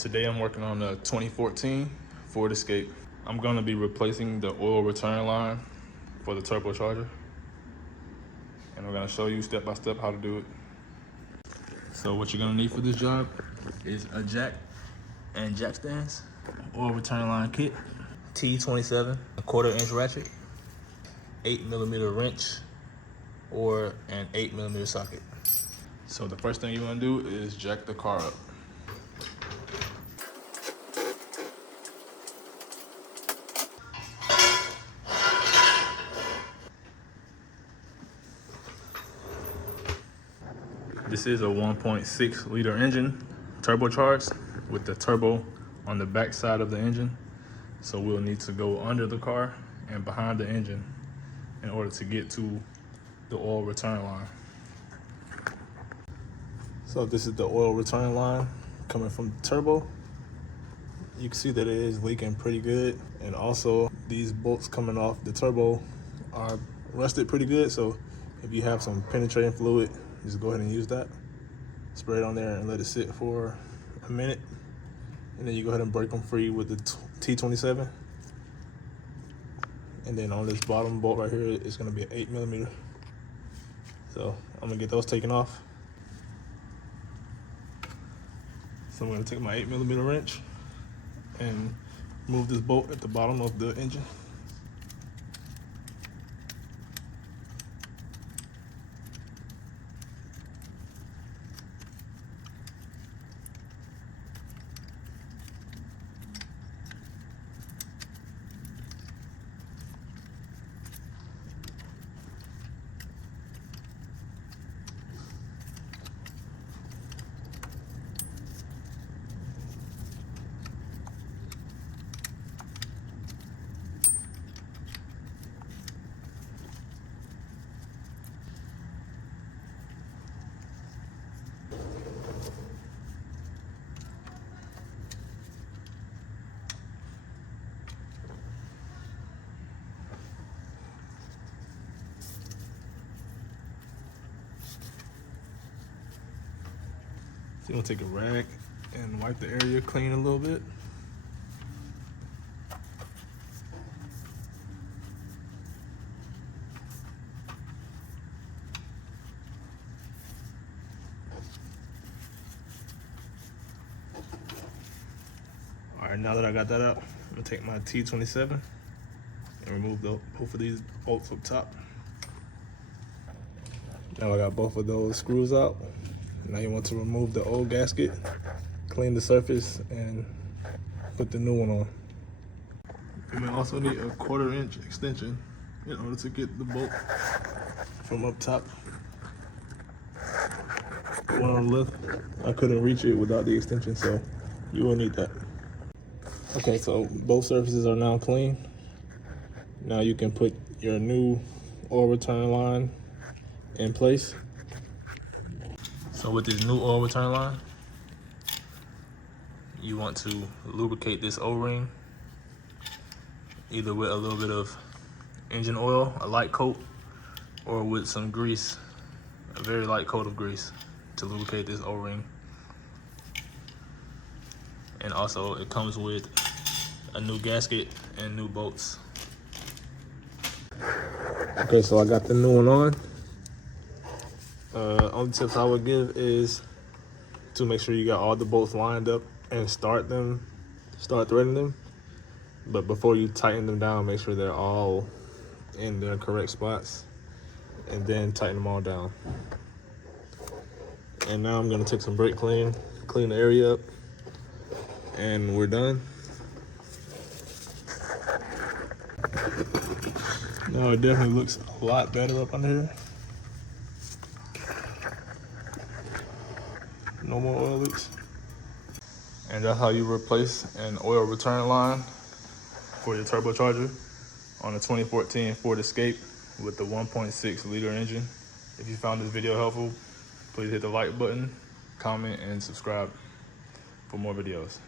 Today I'm working on the 2014 Ford Escape. I'm gonna be replacing the oil return line for the turbocharger. And we're gonna show you step by step how to do it. So what you're gonna need for this job is a jack and jack stands, oil return line kit, T27, a 1/4 inch ratchet, 8mm wrench, or an 8mm socket. So the first thing you wanna do is jack the car up. This is a 1.6 liter engine, turbocharged with the turbo on the back side of the engine. So we'll need to go under the car and behind the engine in order to get to the oil return line. So this is the oil return line coming from the turbo. You can see that it is leaking pretty good. And also these bolts coming off the turbo are rusted pretty good. So if you have some penetrating fluid, just go ahead and use that. Spray it on there and let it sit for a minute. And then you go ahead and break them free with the T27. And then on this bottom bolt right here, it's gonna be an 8mm. So I'm gonna get those taken off. So I'm gonna take my 8mm wrench and move this bolt at the bottom of the engine. So you're gonna take a rag and wipe the area clean a little bit. All right, now that I got that out, I'm gonna take my T27 and remove both of these bolts up top. Now I got both of those screws out. Now you want to remove the old gasket, clean the surface, and put the new one on. You may also need a 1/4 inch extension in order to get the bolt from up top. The one on the left, I couldn't reach it without the extension, so you will need that. Okay, so both surfaces are now clean. Now you can put your new oil return line in place. So with this new oil return line, you want to lubricate this O-ring either with a little bit of engine oil, a light coat, or with some grease, a very light coat of grease to lubricate this O-ring. And also it comes with a new gasket and new bolts. Okay, so I got the new one on. Only tips I would give is to make sure you got all the bolts lined up and start threading them. But before you tighten them down, make sure they're all in their correct spots, and then tighten them all down. And now I'm gonna take some brake clean the area up, and we're done. Now it definitely looks a lot better up under here. No more oil leaks. And that's how you replace an oil return line for your turbocharger on the 2014 Ford Escape with the 1.6 liter engine. If you found this video helpful, please hit the like button, comment, and subscribe for more videos.